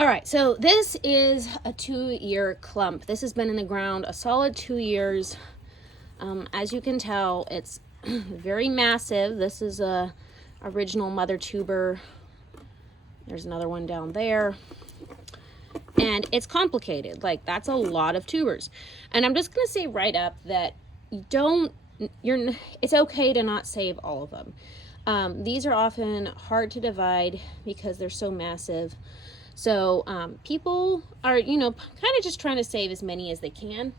All right, so this is a 2-year clump. This has been in the ground a solid 2 years. As you can tell, it's very massive. This is a original mother tuber. There's another one down there. And it's complicated. Like, that's a lot of tubers. And I'm just going to say right up that it's okay to not save all of them. These are often hard to divide because they're so massive. So people are, kind of just trying to save as many as they can.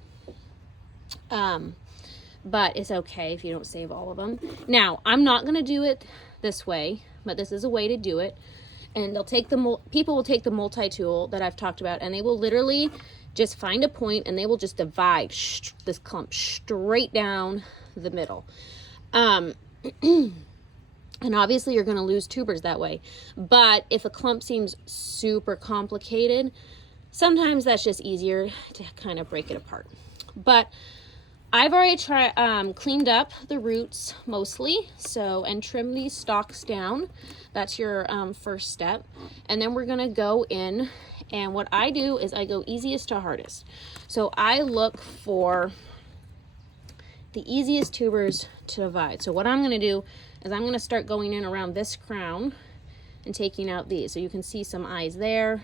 But it's okay if you don't save all of them. Now, I'm not going to do it this way, but this is a way to do it. And people will take the multi-tool that I've talked about, and they will literally just find a point and they will just divide this clump straight down the middle. And obviously you're going to lose tubers that way. But if a clump seems super complicated, sometimes that's just easier to kind of break it apart. But I've already cleaned up the roots mostly, and trim these stalks down. That's your first step. And then we're going to go in, and what I do is I go easiest to hardest. So I look for the easiest tubers to divide. So what I'm going to do is I'm going to start going in around this crown and taking out these. So you can see some eyes there,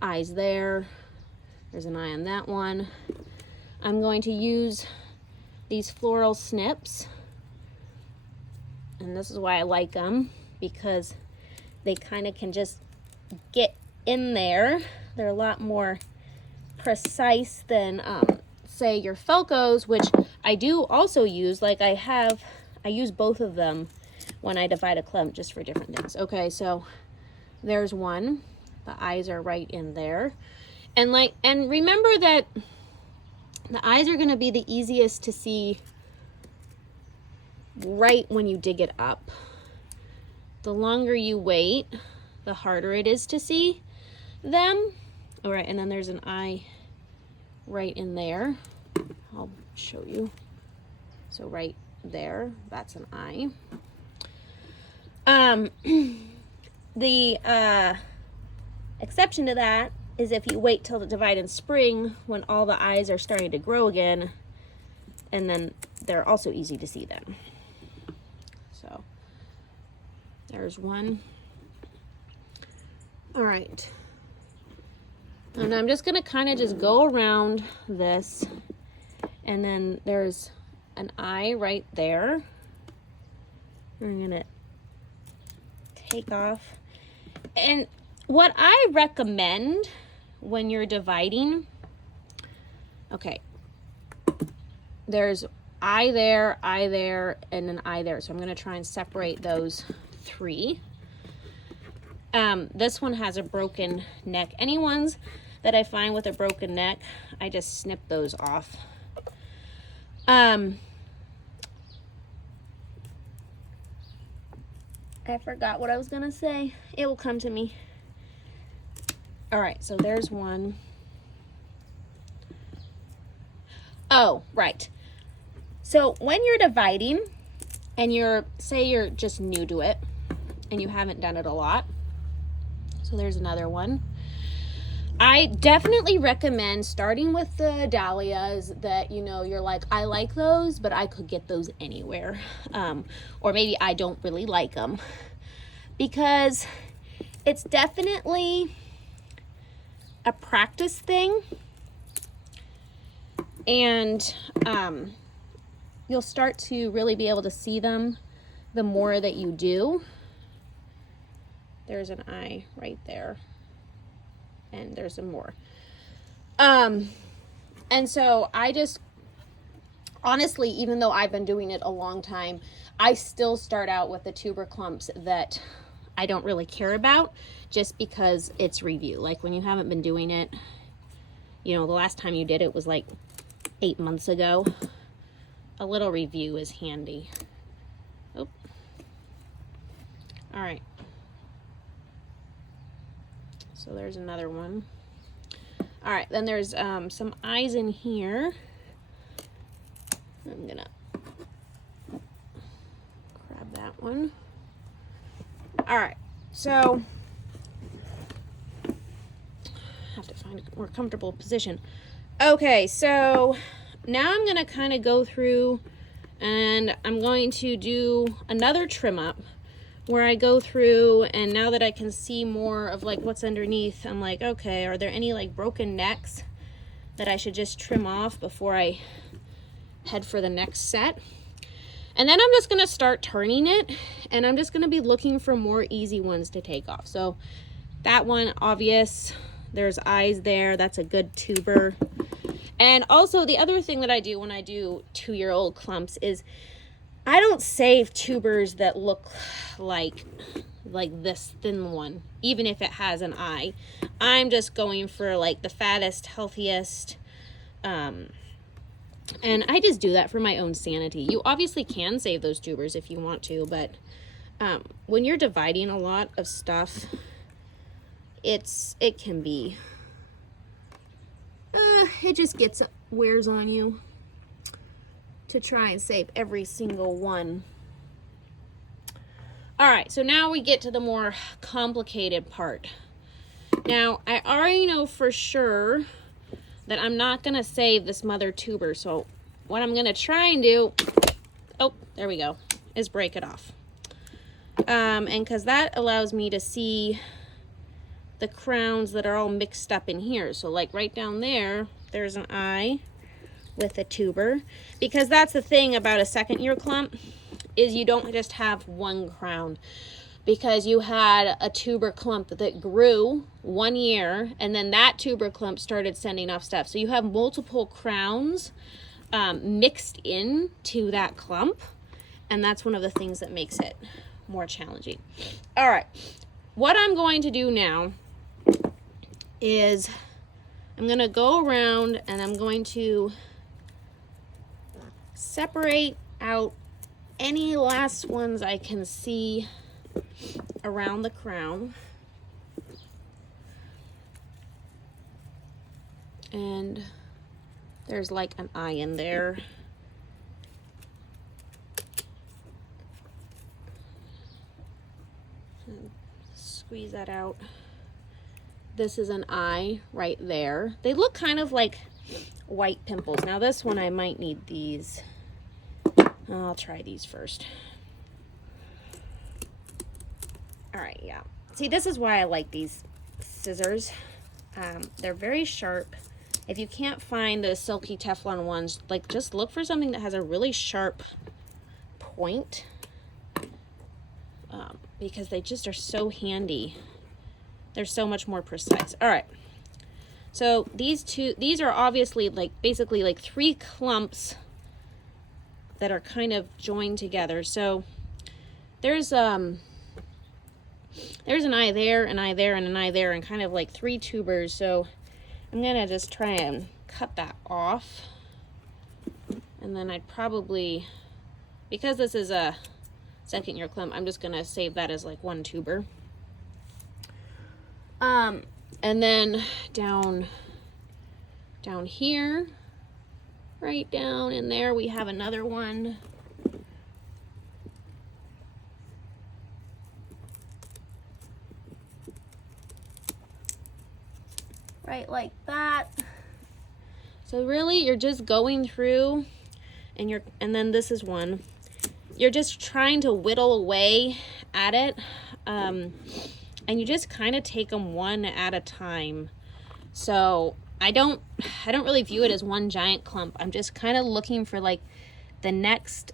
eyes there. There's an eye on that one. I'm going to use these floral snips, and this is why I like them, because they kind of can just get in there. They're a lot more precise than say your Felcos, which I do also use. Like I use both of them when I divide a clump just for different things. Okay, so there's one. The eyes are right in there. And remember that the eyes are going to be the easiest to see right when you dig it up. The longer you wait, the harder it is to see them. All right, and then there's an eye right in there. I'll show you. So right there, that's an eye. The exception to that is if you wait till the divide in spring when all the eyes are starting to grow again, and then they're also easy to see then. So there's one. All right. And I'm just going to kind of just go around this, and then there's an eye right there. I'm going to take off. And what I recommend when you're dividing, okay, there's eye there, and an eye there. So I'm going to try and separate those three. This one has a broken neck. Any ones that I find with a broken neck, I just snip those off. I forgot what I was gonna say. It will come to me. All right, so there's one. Oh, right. So when you're dividing and say you're just new to it and you haven't done it a lot, so there's another one. I definitely recommend starting with the dahlias that, you're like, I like those, but I could get those anywhere. Or maybe I don't really like them, because it's definitely a practice thing. And you'll start to really be able to see them the more that you do. There's an eye right there. And there's some more. And so I just, honestly, even though I've been doing it a long time, I still start out with the tuber clumps that I don't really care about, just because it's review. Like when you haven't been doing it, the last time you did it was like 8 months ago. A little review is handy. Oh. All right. So there's another one. All right, then there's some eyes in here. I'm gonna grab that one. All right, so find a more comfortable position. Okay, so now I'm gonna kind of go through and I'm going to do another trim up where I go through, and now that I can see more of like what's underneath, I'm like, okay, are there any like broken necks that I should just trim off before I head for the next set? And then I'm just gonna start turning it, and I'm just gonna be looking for more easy ones to take off. So that one, obvious, there's eyes there, that's a good tuber. And also the other thing that I do when I do 2-year-old clumps is I don't save tubers that look like this thin one, even if it has an eye. I'm just going for like the fattest, healthiest, and I just do that for my own sanity. You obviously can save those tubers if you want to, but when you're dividing a lot of stuff, it can be, it just wears on you to try and save every single one. All right, so now we get to the more complicated part. Now, I already know for sure that I'm not gonna save this mother tuber, so what I'm gonna try and do, oh, there we go, is break it off. And because that allows me to see the crowns that are all mixed up in here. So like right down there, there's an eye with a tuber, because that's the thing about a 2nd-year clump is you don't just have one crown, because you had a tuber clump that grew 1 year and then that tuber clump started sending off stuff. So you have multiple crowns mixed in to that clump, and that's one of the things that makes it more challenging. All right, what I'm going to do now is I'm going to go around and I'm going to separate out any last ones I can see around the crown. And there's like an eye in there. Squeeze that out. This is an eye right there. They look kind of like white pimples. Now this one I might need these. I'll try these first. All right, yeah. See, this is why I like these scissors. They're very sharp. If you can't find the silky Teflon ones, like just look for something that has a really sharp point, because they just are so handy. They're so much more precise. All right. So these are obviously like basically like 3 clumps that are kind of joined together. So there's an eye there, an eye there, and an eye there, and kind of like 3 tubers. So I'm gonna just try and cut that off. And then I'd probably, because this is a 2nd-year clump, I'm just gonna save that as like 1 tuber. And then down here, right down in there, we have another one. Right like that. So really you're just going through and then this is one. You're just trying to whittle away at it. And you just kind of take them one at a time. So I don't really view it as one giant clump. I'm just kind of looking for like the next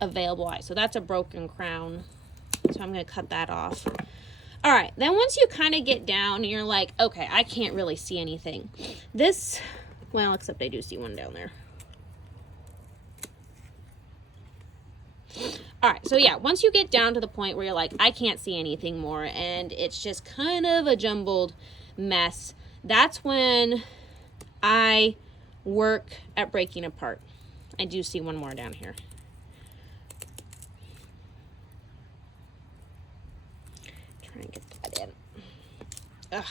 available eye. So that's a broken crown. So I'm going to cut that off. All right. Then once you kind of get down and you're like, okay, I can't really see anything. This, well, except I do see one down there. All right, so yeah, once you get down to the point where you're like, I can't see anything more, and it's just kind of a jumbled mess, that's when I work at breaking apart. I do see one more down here. Try and get that in. Ugh.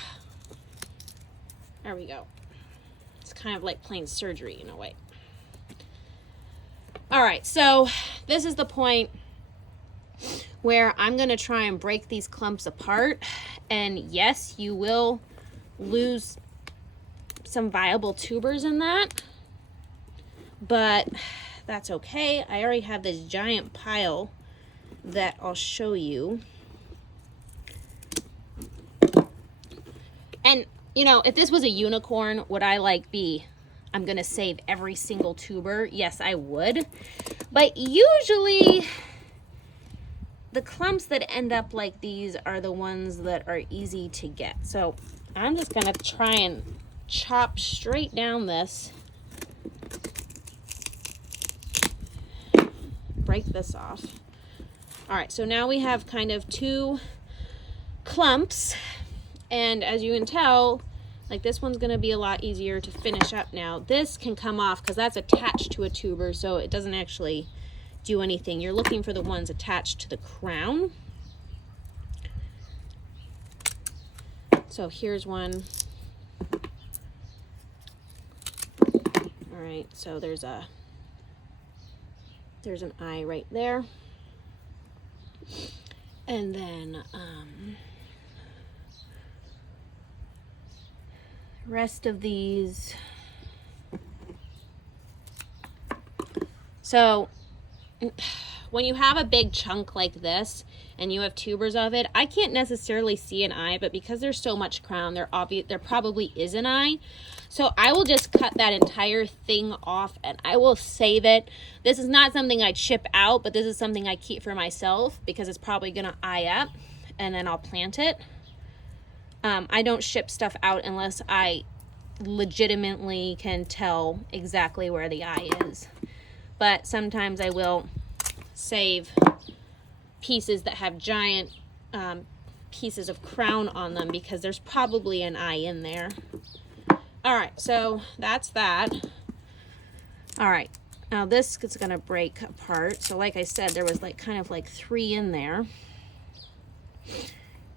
There we go. It's kind of like plain surgery in a way. All right, so this is the point where I'm going to try and break these clumps apart. And yes, you will lose some viable tubers in that, but that's okay. I already have this giant pile that I'll show you. And you know, if this was a unicorn, would I like be, I'm gonna save every single tuber? Yes, I would. But usually the clumps that end up like these are the ones that are easy to get. So I'm just gonna try and chop straight down this. Break this off. All right, so now we have kind of two clumps, and as you can tell, like this one's gonna be a lot easier to finish up now. This can come off because that's attached to a tuber, so it doesn't actually do anything. You're looking for the ones attached to the crown. So here's one. All right, so there's an eye right there. And then rest of these. So when you have a big chunk like this and you have tubers of it, I can't necessarily see an eye, but because there's so much crown, there probably is an eye. So I will just cut that entire thing off and I will save it. This is not something I'd ship out, but this is something I keep for myself because it's probably gonna eye up, and then I'll plant it. I don't ship stuff out unless I legitimately can tell exactly where the eye is. But sometimes I will save pieces that have giant pieces of crown on them because there's probably an eye in there. All right, so that's that. All right, now this is gonna break apart. So like I said, there was like kind of like 3 in there.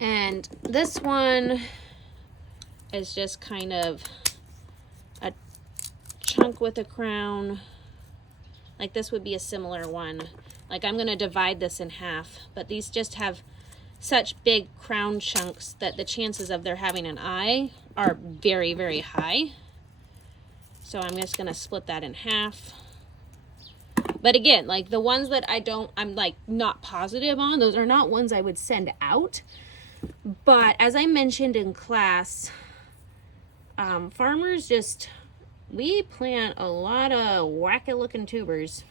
And this one is just kind of a chunk with a crown. Like this would be a similar one. Like I'm gonna divide this in half, but these just have such big crown chunks that the chances of there having an eye are very, very high. So I'm just gonna split that in half. But again, like the ones that I'm like not positive on, those are not ones I would send out. But as I mentioned in class, farmers we plant a lot of wacky looking tubers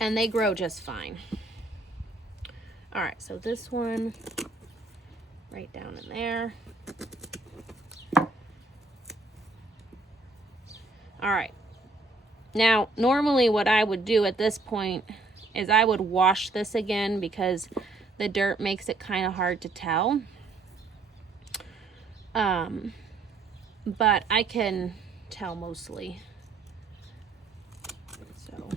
and they grow just fine. All right, so this one right down in there. All right. Now, normally what I would do at this point is I would wash this again because the dirt makes it kind of hard to tell. But I can tell mostly. So,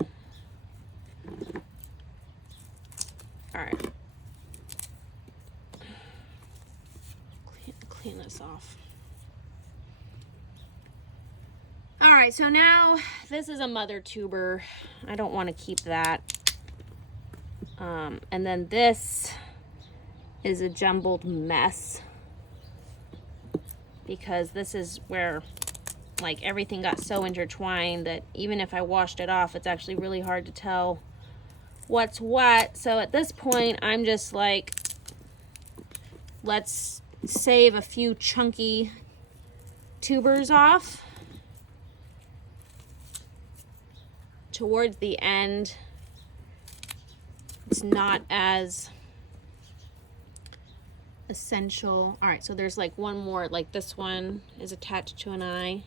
all right. Clean this off. All right, so now this is a mother tuber. I don't want to keep that. And then this is a jumbled mess because this is where like everything got so intertwined that even if I washed it off, it's actually really hard to tell what's what. So at this point, I'm just like, let's save a few chunky tubers off. Towards the end, it's not as essential. All right, so there's like one more, like this one is attached to an eye.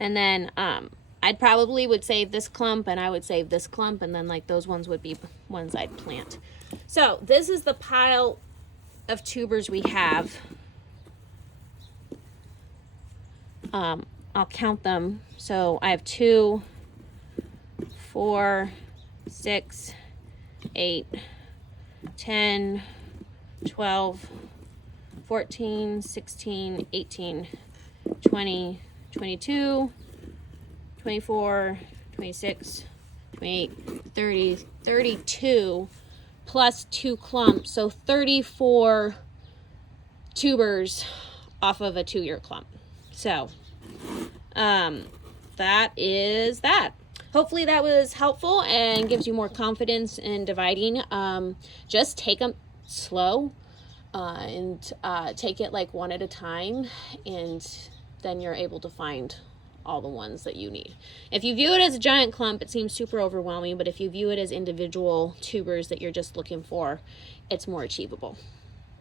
And then I'd probably would save this clump and I would save this clump, and then like those ones would be ones I'd plant. So this is the pile of tubers we have. I'll count them. So I have 2, 4, 6, 8, 10, 12, 14, 16, 18, 20, 22, 24, 26, 28, 30, 32, plus 2 clumps. So 34 tubers off of a 2-year clump. So that is that. Hopefully that was helpful and gives you more confidence in dividing. Just take them slow and take it like one at a time, and then you're able to find all the ones that you need. If you view it as a giant clump, it seems super overwhelming, but if you view it as individual tubers that you're just looking for, it's more achievable.